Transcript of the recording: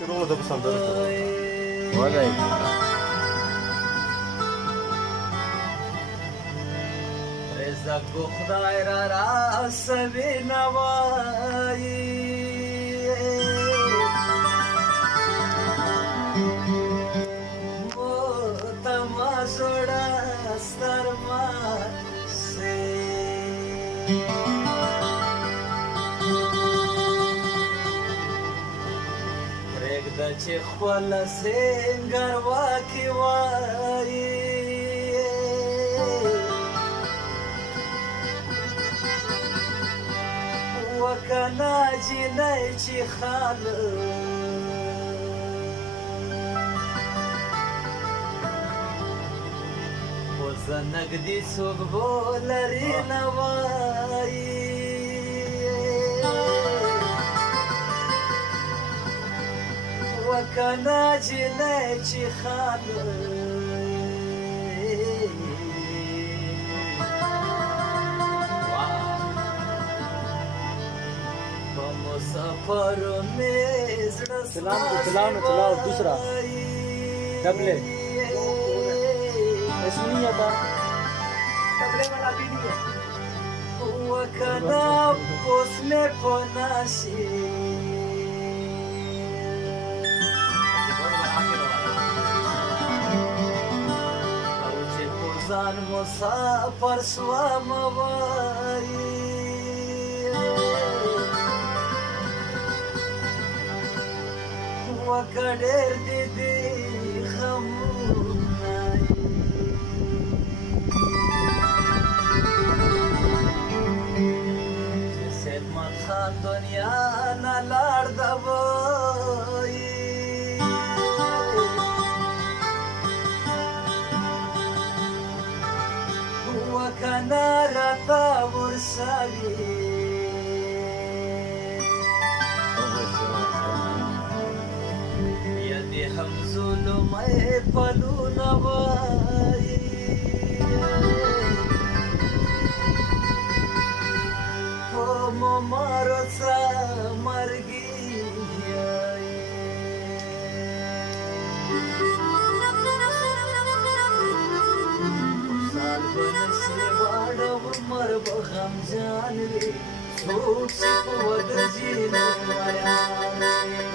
شروع ده بس عندنا ولا رزق خدای را سوي نوای مو تما جوړا سترما سي پرېږده چې خپل سنګر واکي وایي وکنه جنۍ چې خاله خو زه نږدې څوک به لرې نه وایي وکنه جنۍ چې خاله सफर में चलाओ दूसरा डबले इसमें नहीं आता डबले वाला भी नहीं है वकना उसमें पनाशी औचे पुरजान मुसाफर स्वामवाई وکړر دې خمونه چې سلمان خان دنیا نه لاړ دا وایي وکنه راته ورسوي هم ظلمه پلونه وایي په ممارو څه مرګي سال به نشي واړه عمر به غمجان وي څوک چې په ودرځي نه وایي